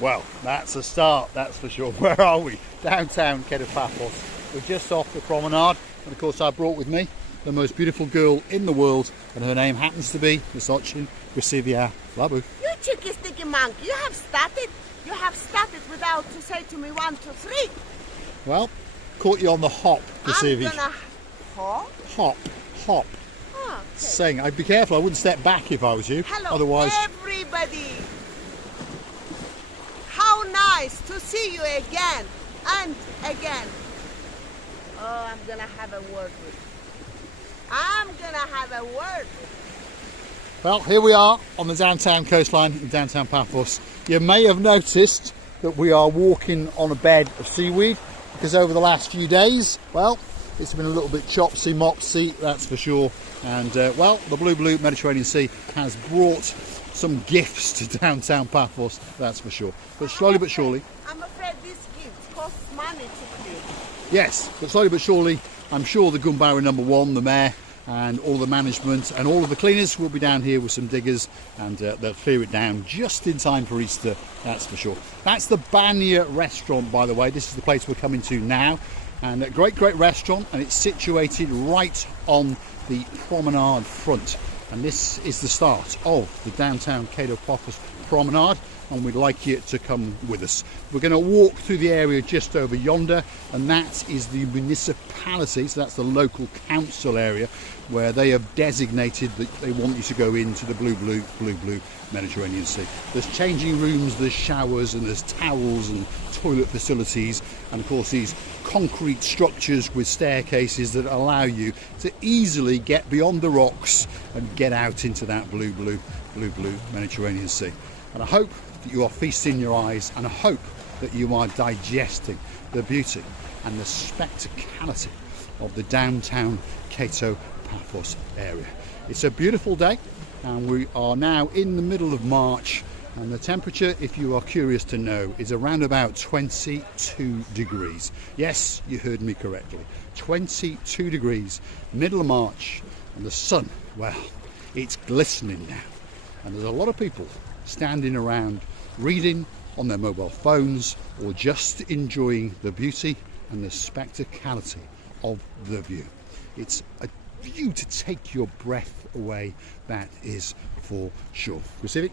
Well, that's a start, that's for sure. Where are we? Downtown Kato Paphos. We're just off the promenade, and of course I brought with me the most beautiful girl in the world, and her name happens to be Misochin Grisivia Labu. You cheeky sticky monkey, you have started without to say to me 1, 2, 3. Well, caught you on the hop, Grisivia. I'm gonna hop? Hop. Oh, okay. Saying, I'd be careful, I wouldn't step back if I was you. Hello, otherwise... everybody. How nice to see you again and again. Oh, I'm gonna have a word with you. Well, here we are on the downtown coastline in downtown Paphos. You may have noticed that we are walking on a bed of seaweed because over the last few days, well, it's been a little bit chopsy-mopsy, that's for sure. And, well, the blue Mediterranean Sea has brought some gifts to downtown Paphos, that's for sure. But slowly but surely... I'm afraid these gifts cost money to clean. Yes, but slowly but surely, I'm sure the Gumbara #1, the mayor, and all the management and all of the cleaners will be down here with some diggers, and they'll clear it down just in time for Easter, that's for sure. That's the Banya restaurant, by the way. This is the place we're coming to now, and a great restaurant, and it's situated right on the promenade front. And this is the start of the downtown Kato Paphos Promenade, and we'd like you to come with us. We're going to walk through the area just over yonder, and that is the municipality, so that's the local council area, where they have designated that they want you to go into the blue Mediterranean Sea. There's changing rooms, there's showers, and there's towels and toilet facilities, and of course these concrete structures with staircases that allow you to easily get beyond the rocks and get out into that blue Mediterranean Sea. And I hope that you are feasting your eyes, and I hope that you are digesting the beauty and the spectacality of the downtown Kato Paphos area. It's a beautiful day, and we are now in the middle of March, and the temperature, if you are curious to know, is around about 22 degrees. Yes, you heard me correctly. 22 degrees, middle of March, and the sun, well, it's glistening now. And there's a lot of people standing around reading on their mobile phones or just enjoying the beauty and the spectacality of the view. It's a view to take your breath away, that is for sure. Pacific?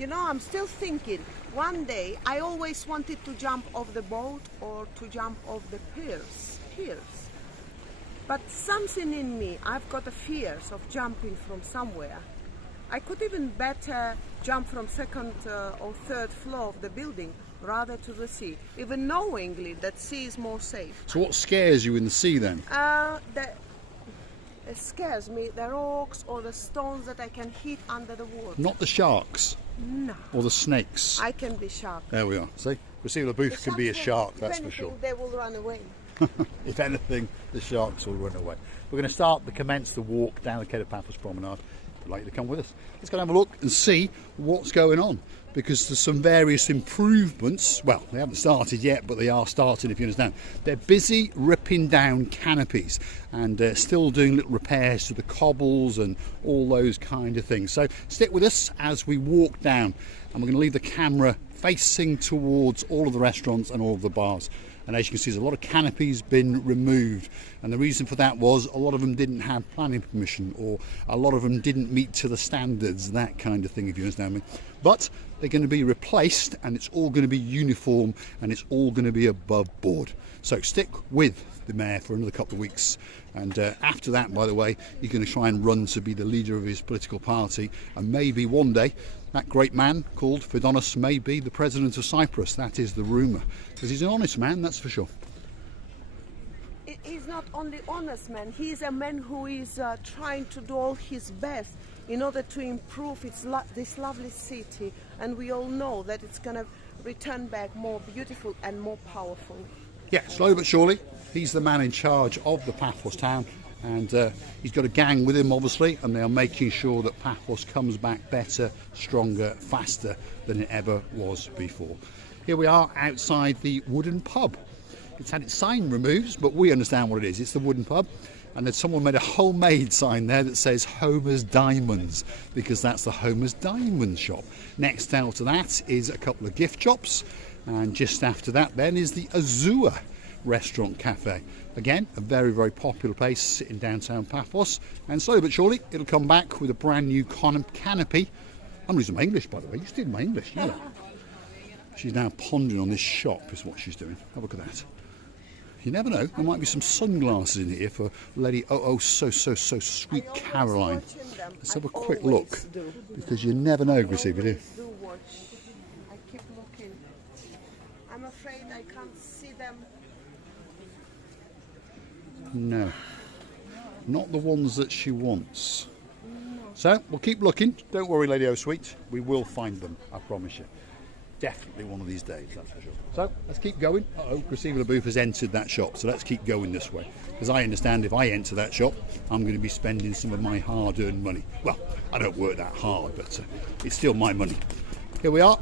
You know, I'm still thinking, one day I always wanted to jump off the boat or to jump off the piers. But something in me, I've got a fears of jumping from somewhere. I could even better jump from second or third floor of the building rather to the sea, even knowingly that sea is more safe. So what scares you in the sea then? It scares me, the rocks or the stones that I can hit under the water. Not the sharks? No. Or the snakes? I can be shark. There we are. See? Priscilla Booth can be a shark, that's for sure. They will run away. If anything, the sharks will run away. We're going to commence the walk down the Kato Paphos Promenade. I'd like you to come with us. Let's go and have a look and see what's going on, because there's some various improvements. Well, they haven't started yet, but they are starting, if you understand. They're busy ripping down canopies and still doing little repairs to the cobbles and all those kind of things. So stick with us as we walk down, and we're going to leave the camera facing towards all of the restaurants and all of the bars. And as you can see, there's a lot of canopies been removed, and the reason for that was a lot of them didn't have planning permission, or a lot of them didn't meet to the standards, that kind of thing, if you understand me. But they're going to be replaced, and it's all going to be uniform, and it's all going to be above board. So stick with the mayor for another couple of weeks, and after that, by the way, he's going to try and run to be the leader of his political party, and maybe one day that great man called Fidonis may be the president of Cyprus. That is the rumour, because he's an honest man, that's for sure. He's not only honest man, he's a man who is trying to do all his best in order to improve this lovely city, and we all know that it's going to return back more beautiful and more powerful. Yeah, slowly but surely, he's the man in charge of the Paphos town, and he's got a gang with him, obviously, and they are making sure that Paphos comes back better, stronger, faster than it ever was before. Here we are outside the wooden pub. It's had its sign removed, but we understand what it is. It's the wooden pub, And then someone made a homemade sign there that says Homer's Diamonds, because that's the Homer's Diamond shop. Next out to that is a couple of gift shops, and just after that then is the Azua Restaurant Cafe. Again, a very, very popular place in downtown Paphos, and slowly but surely it'll come back with a brand new canopy. I'm losing my English, by the way. You still my English, you know. She's now pondering on this shop is what she's doing. Have a look at that. You never know, there might be some sunglasses in here for Lady so sweet Caroline. Let's have a quick look, because you never know, Graceva, do you? I keep looking. I'm afraid I can't see them. No, not the ones that she wants. So we'll keep looking. Don't worry, Lady O Sweet, we will find them, I promise you. Definitely one of these days, that's for sure. So let's keep going. Graceva the Booth has entered that shop, so let's keep going this way. Because I understand if I enter that shop, I'm going to be spending some of my hard-earned money. Well, I don't work that hard, but it's still my money. Here we are.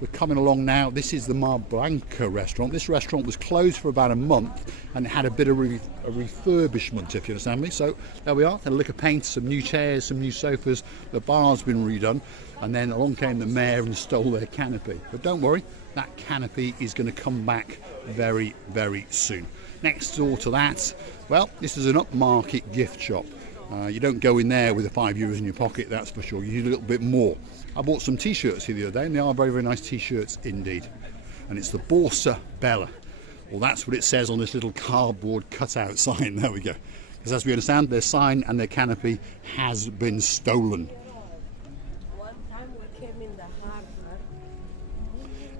We're coming along now. This is the Mar Blanca restaurant. This restaurant was closed for about a month and it had a bit of a refurbishment, if you understand me. So there we are, had a lick of paint, some new chairs, some new sofas. The bar's been redone, and then along came the mayor and stole their canopy. But don't worry, that canopy is going to come back very, very soon. Next door to that, well, this is an upmarket gift shop. You don't go in there with the €5 in your pocket, that's for sure. You need a little bit more. I bought some t-shirts here the other day, and they are very, very nice t-shirts indeed. And it's the Borsa Bella. Well, that's what it says on this little cardboard cutout sign. There we go. Because as we understand, their sign and their canopy has been stolen. One time we came in the harbour.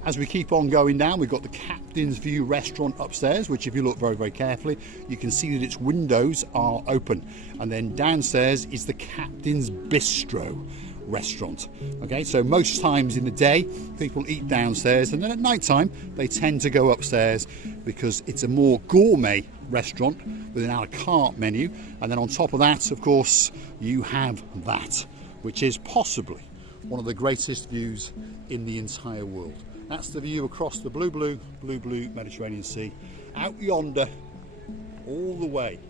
As we keep on going down, we've got the Captain's View restaurant upstairs, which if you look very, very carefully, you can see that its windows are open. And then downstairs is the Captain's Bistro restaurant. Okay, so most times in the day people eat downstairs, and then at night time they tend to go upstairs because it's a more gourmet restaurant with an a la carte menu. And then on top of that, of course, you have that, which is possibly one of the greatest views in the entire world. That's the view across the blue Mediterranean Sea, out yonder, all the way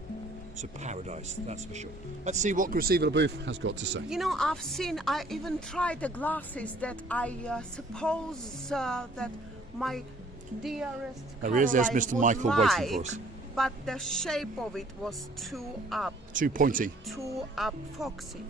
to paradise, that's for sure. Let's see what Graceva the Booth has got to say. You know, I even tried the glasses that I suppose that my dearest There he is, there's Caroline Mr. would Michael like, waiting for us. But the shape of it was too up. Too pointy. Too up foxy.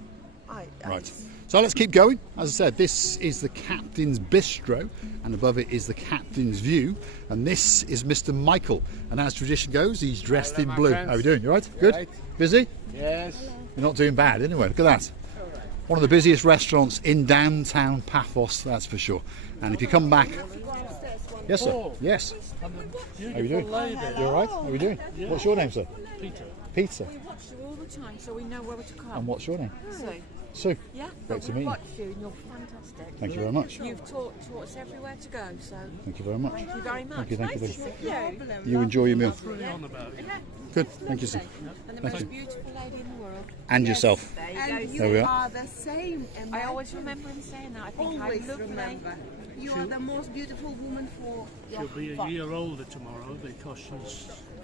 Right. So let's keep going. As I said, this is the Captain's Bistro, and above it is the Captain's View, and this is Mr. Michael. And as tradition goes, he's dressed in blue. Friends. How are you doing? You all right? Good? Right. Busy? Yes. You're not doing bad anyway. Look at that. One of the busiest restaurants in downtown Paphos, that's for sure. And if you come back... Yes, sir. Oh. Yes. How are you doing? Lady. You all right? How are you doing? Yeah. What's your name, sir? Peter. Peter. We watch you all the time, so we know where to come. And what's your name? So, Sue. yeah, Great to we meet you. watch you, and you're fantastic. Thank you very much. You've taught us everywhere to go, so Thank you very much. thank you very much. Thank you, thank you, Nice thank to see you. You enjoy your meal. Yeah. Yeah. Good. Thank you, sir. And the Thank most you. beautiful lady in the world. And yourself. There And you There you we go. are. are the same, Emma. I always remember him saying that. I think Always I look remember. You are the most beautiful woman for your She'll be a year older tomorrow because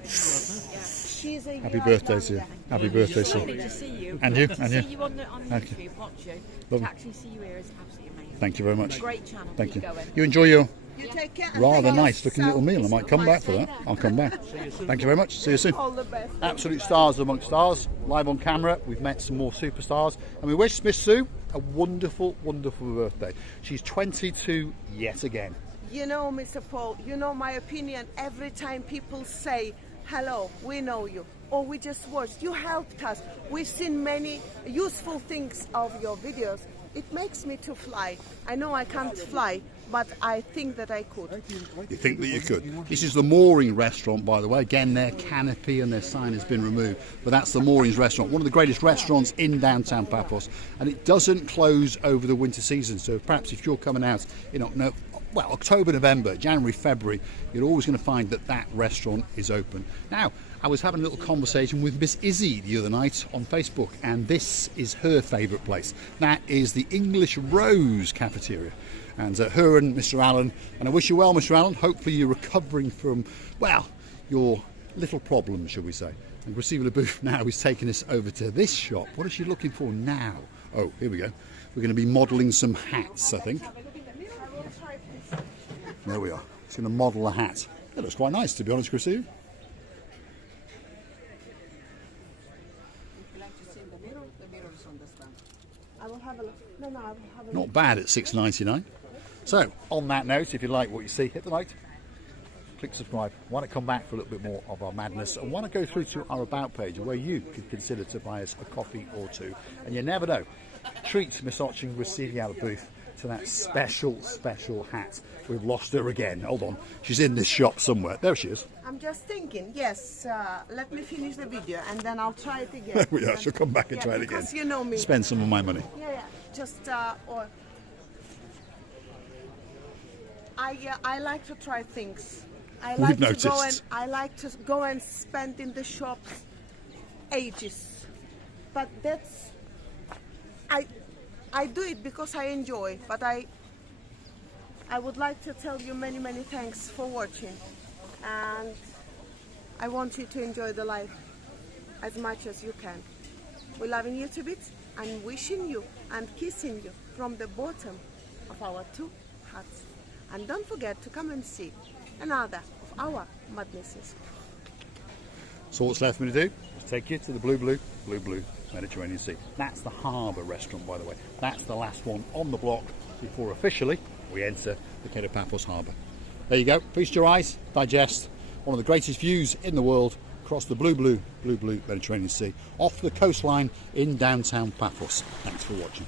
She's a Happy year birthday, Sue. younger. Happy birthday, It's lovely Sue. to see you. And you, To and see you. you on Thank YouTube, watch you. Lovely. To actually see you here is absolutely amazing. Thank you very much. Great channel. Thank Keep you. going. You enjoy your You take care. and rather take nice looking little yourself. meal. I might come back for that. I'll come back. Thank you very much. See you soon. All the best. Absolute stars amongst stars. Live on camera. We've met some more superstars. And we wish Miss Sue a wonderful, wonderful birthday. She's 22 yet again. You know, Mr. Paul, you know my opinion. Every time people say, hello, we know you, or we just watched, you helped us. We've seen many useful things of your videos. It makes me to fly. I know I can't fly, but I think that I could. You think that you could? This is the Moorings restaurant, by the way. Again, their canopy and their sign has been removed, but that's the Moorings restaurant, one of the greatest restaurants in downtown Paphos, and it doesn't close over the winter season. So perhaps if you're coming out in October, November, January, February, you're always going to find that that restaurant is open. Now, I was having a little conversation with Miss Izzy the other night on Facebook, and this is her favourite place. That is the English Rose Cafeteria. And her and Mr. Allen, and I wish you well, Mr. Allen. Hopefully you're recovering from, well, your little problems, shall we say. And Graciela LaBouffe now is taking us over to this shop. What is she looking for now? Oh, here we go. We're going to be modelling some hats, I think. There we are. She's going to model a hat. It looks quite nice, to be honest, Graciela. I will have a look. No, I will have a look. Not bad at $6.99. So, on that note, if you like what you see, hit the like, click subscribe. Why not come back for a little bit more of our madness, and why not go through to our About page where you could consider to buy us a coffee or two. And you never know, treat Miss Oching Graciela LaBouffe to that special hat. We've lost her again. Hold on, she's in this shop somewhere. There she is. I'm just thinking, yes, let me finish the video and then I'll try it again. There we are. She'll come back and try it again. Because you know me. Spend some of my money. Yeah. Just, or I like to try things. I like to go and spend in the shops ages. But that's, I do it because I enjoy, but I would like to tell you many thanks for watching, and I want you to enjoy the life as much as you can. We're loving you to bits and wishing you and kissing you from the bottom of our two hearts. And don't forget to come and see another of our madnesses. So what's left for me to do is take you to the blue Mediterranean Sea. That's the harbour restaurant, by the way. That's the last one on the block before officially we enter the Kato Paphos harbour. There you go. Feast your eyes, digest. One of the greatest views in the world across the blue Mediterranean Sea, off the coastline in downtown Paphos. Thanks for watching.